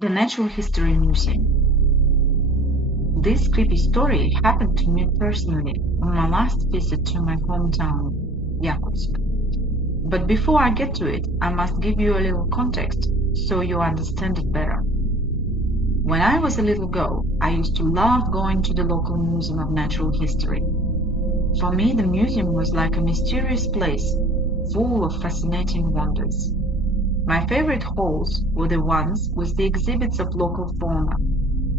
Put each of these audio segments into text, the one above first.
The Natural History Museum. This creepy story happened to me personally on my last visit to my hometown, Yakutsk. But before I get to it, I must give you a little context so you understand it better. When I was a little girl, I used to love going to the local Museum of Natural History. For me, the museum was like a mysterious place full of fascinating wonders. My favorite halls were the ones with the exhibits of local fauna,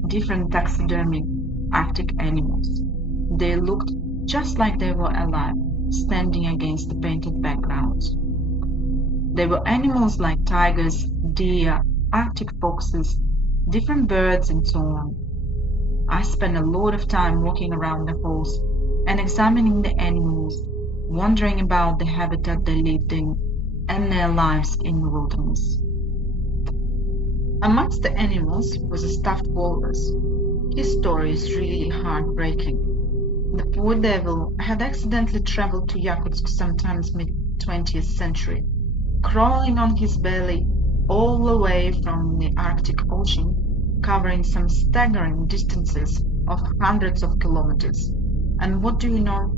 different taxidermic Arctic animals. They looked just like they were alive, standing against the painted backgrounds. There were animals like tigers, deer, Arctic foxes, different birds, and so on. I spent a lot of time walking around the halls and examining the animals, wondering about the habitat they lived in and their lives in the wilderness. Amongst the animals was a stuffed walrus. His story is really heartbreaking. The poor devil had accidentally traveled to Yakutsk sometimes mid-20th century, crawling on his belly all the way from the Arctic Ocean, covering some staggering distances of hundreds of kilometers. And what do you know?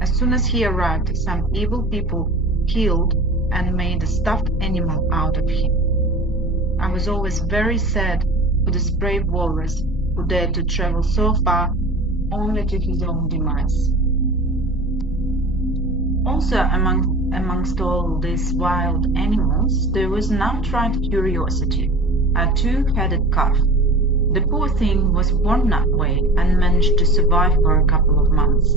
As soon as he arrived, some evil people killed and made a stuffed animal out of him. I was always very sad for this brave walrus who dared to travel so far only to his own demise. Also, amongst all these wild animals, there was an outright curiosity, a two-headed calf. The poor thing was born that way and managed to survive for a couple of months.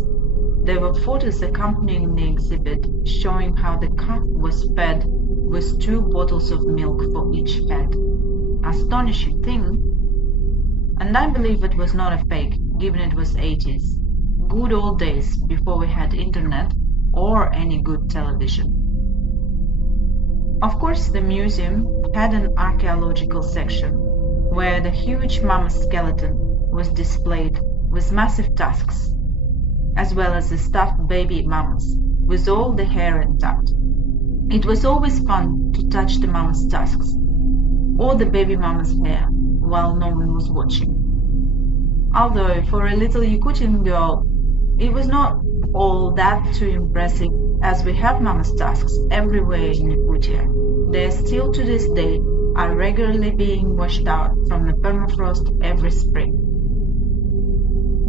There were photos accompanying the exhibit showing how the calf was fed with 2 bottles of milk for each head. Astonishing thing. And I believe it was not a fake, given it was 80s. Good old days before we had internet or any good television. Of course, the museum had an archaeological section where the huge mammoth skeleton was displayed with massive tusks, as well as the stuffed baby mammoths with all the hair intact. It was always fun to touch the mammoth's tusks or the baby mammoth's hair while no one was watching. Although for a little Yakutian girl, it was not all that too impressive, as we have mammoth tusks everywhere in Yakutia. They still to this day are regularly being washed out from the permafrost every spring.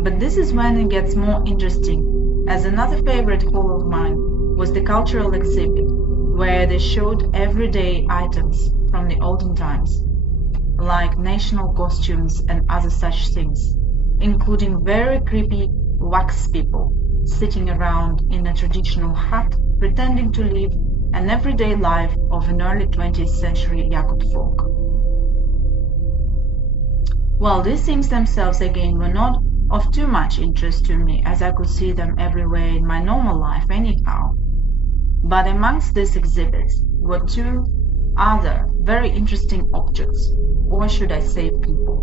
But this is when it gets more interesting, as another favorite hall of mine was the cultural exhibit, where they showed everyday items from the olden times, like national costumes and other such things, including very creepy wax people sitting around in a traditional hut pretending to live an everyday life of an early 20th century Yakut folk. Well, these things themselves again were not of too much interest to me, as I could see them everywhere in my normal life anyhow. But amongst these exhibits were 2 other very interesting objects, or should I say people.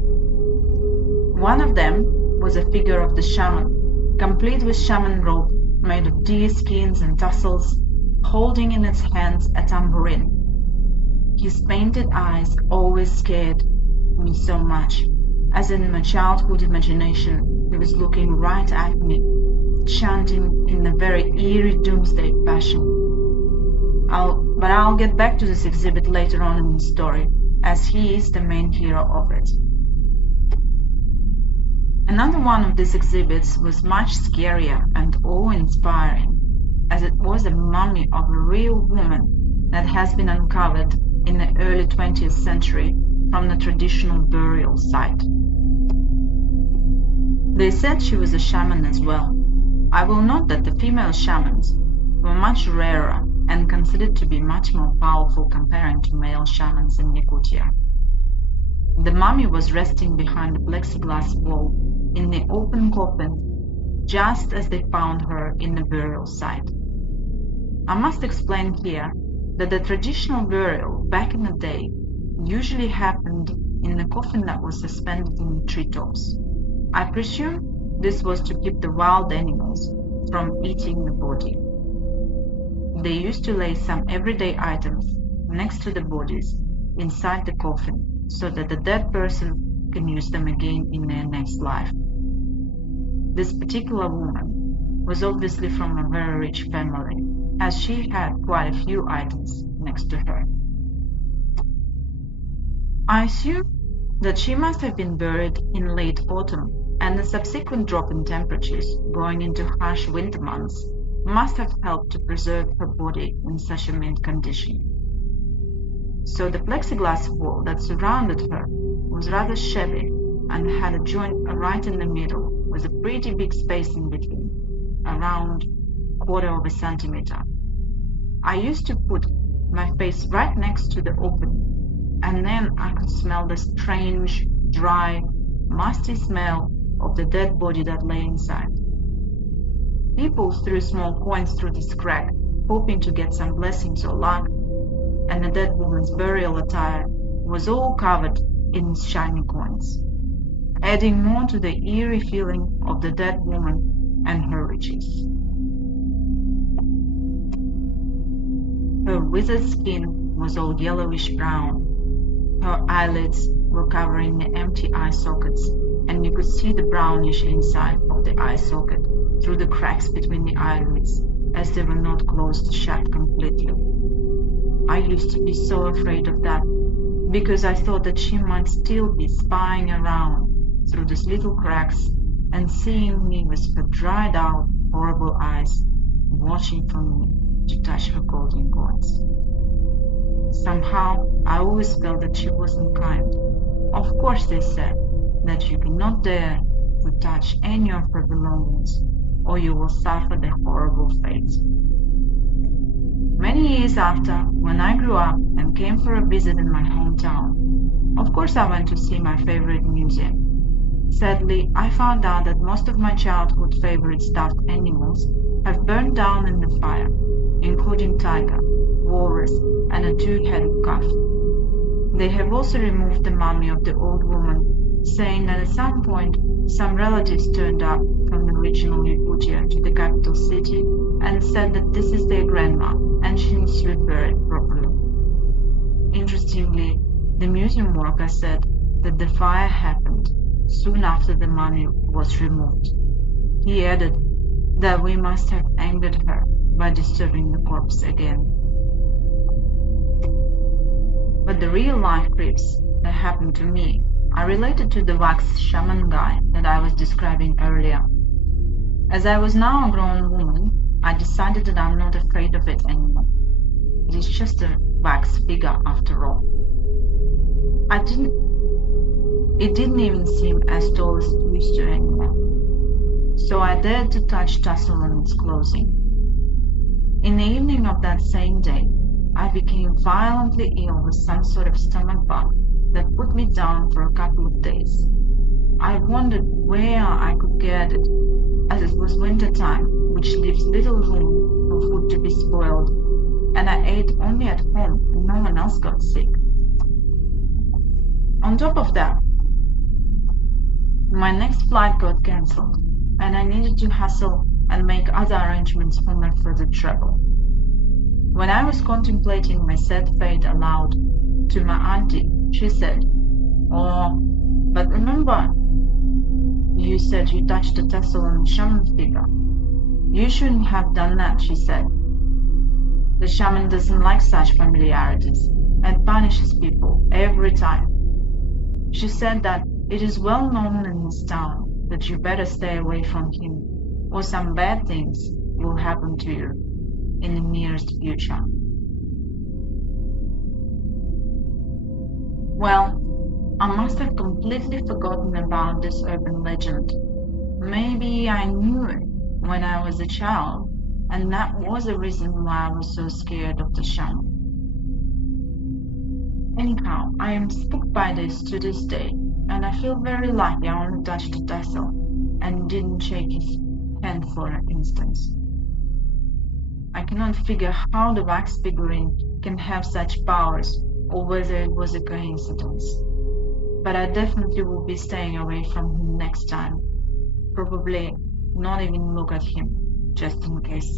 One of them was a figure of the shaman, complete with shaman robe made of deer skins and tassels, holding in its hands a tambourine. His painted eyes always scared me so much, as in my childhood imagination he was looking right at me, chanting in a very eerie doomsday fashion. But I'll get back to this exhibit later on in the story, as he is the main hero of it. Another one of these exhibits was much scarier and awe-inspiring, as it was a mummy of a real woman that has been uncovered in the early 20th century from the traditional burial site. They said she was a shaman as well. I will note that the female shamans were much rarer and considered to be much more powerful comparing to male shamans in Yakutia. The mummy was resting behind a plexiglass wall in the open coffin, just as they found her in the burial site. I must explain here that the traditional burial back in the day usually happened in a coffin that was suspended in the treetops. I presume this was to keep the wild animals from eating the body. They used to lay some everyday items next to the bodies inside the coffin so that the dead person can use them again in their next life. This particular woman was obviously from a very rich family, as she had quite a few items next to her. I assume that she must have been buried in late autumn, and the subsequent drop in temperatures going into harsh winter months must have helped to preserve her body in such a mint condition. So the plexiglass wall that surrounded her was rather shabby and had a joint right in the middle with a pretty big space in between, around 1/4 centimeter. I used to put my face right next to the opening, and then I could smell the strange, dry, musty smell of the dead body that lay inside. People threw small coins through this crack, hoping to get some blessings or luck, and the dead woman's burial attire was all covered in shiny coins, adding more to the eerie feeling of the dead woman and her riches. Her withered skin was all yellowish brown. Her eyelids were covering the empty eye sockets, and you could see the brownish inside of the eye socket through the cracks between the eyelids, as they were not closed shut completely. I used to be so afraid of that, because I thought that she might still be spying around through these little cracks and seeing me with her dried out, horrible eyes, watching for me to touch her golden coins. Somehow, I always felt that she wasn't kind. Of course, they said that you cannot dare to touch any of her belongings, or you will suffer the horrible fate. Many years after, when I grew up and came for a visit in my hometown, of course I went to see my favorite museum. Sadly, I found out that most of my childhood favorite stuffed animals have burned down in the fire, including tiger, walrus, and a 2-headed calf. They have also removed the mummy of the old woman, saying that at some point some relatives turned up from the regional Yakutian to the capital city and said that this is their grandma and she needs to be buried properly. Interestingly, the museum worker said that the fire happened soon after the mummy was removed. He added that we must have angered her by disturbing the corpse again. But the real-life creeps that happened to me are related to the wax shaman guy that I was describing earlier. As I was now a grown woman, I decided that I'm not afraid of it anymore. It is just a wax figure after all. It didn't even seem as tall as it used to anymore. So I dared to touch tassel on its clothing. In the evening of that same day, I became violently ill with some sort of stomach bug that put me down for a couple of days. I wondered where I could get it, as it was winter time, which leaves little room for food to be spoiled, and I ate only at home and no one else got sick. On top of that, my next flight got cancelled, and I needed to hustle and make other arrangements for my further travel. When I was contemplating my sad fate aloud to my auntie, she said, "Oh, but remember, you said you touched the tassel on the shaman figure. You shouldn't have done that," she said. "The shaman doesn't like such familiarities and punishes people every time." She said that it is well known in this town that you better stay away from him, or some bad things will happen to you in the nearest future. Well, I must have completely forgotten about this urban legend. Maybe I knew it when I was a child, and that was the reason why I was so scared of the shaman. Anyhow, I am spooked by this to this day, and I feel very lucky I only touched the tassel and didn't shake his hand for an instant. I cannot figure how the wax figurine can have such powers, or whether it was a coincidence. But I definitely will be staying away from him next time. Probably not even look at him, just in case.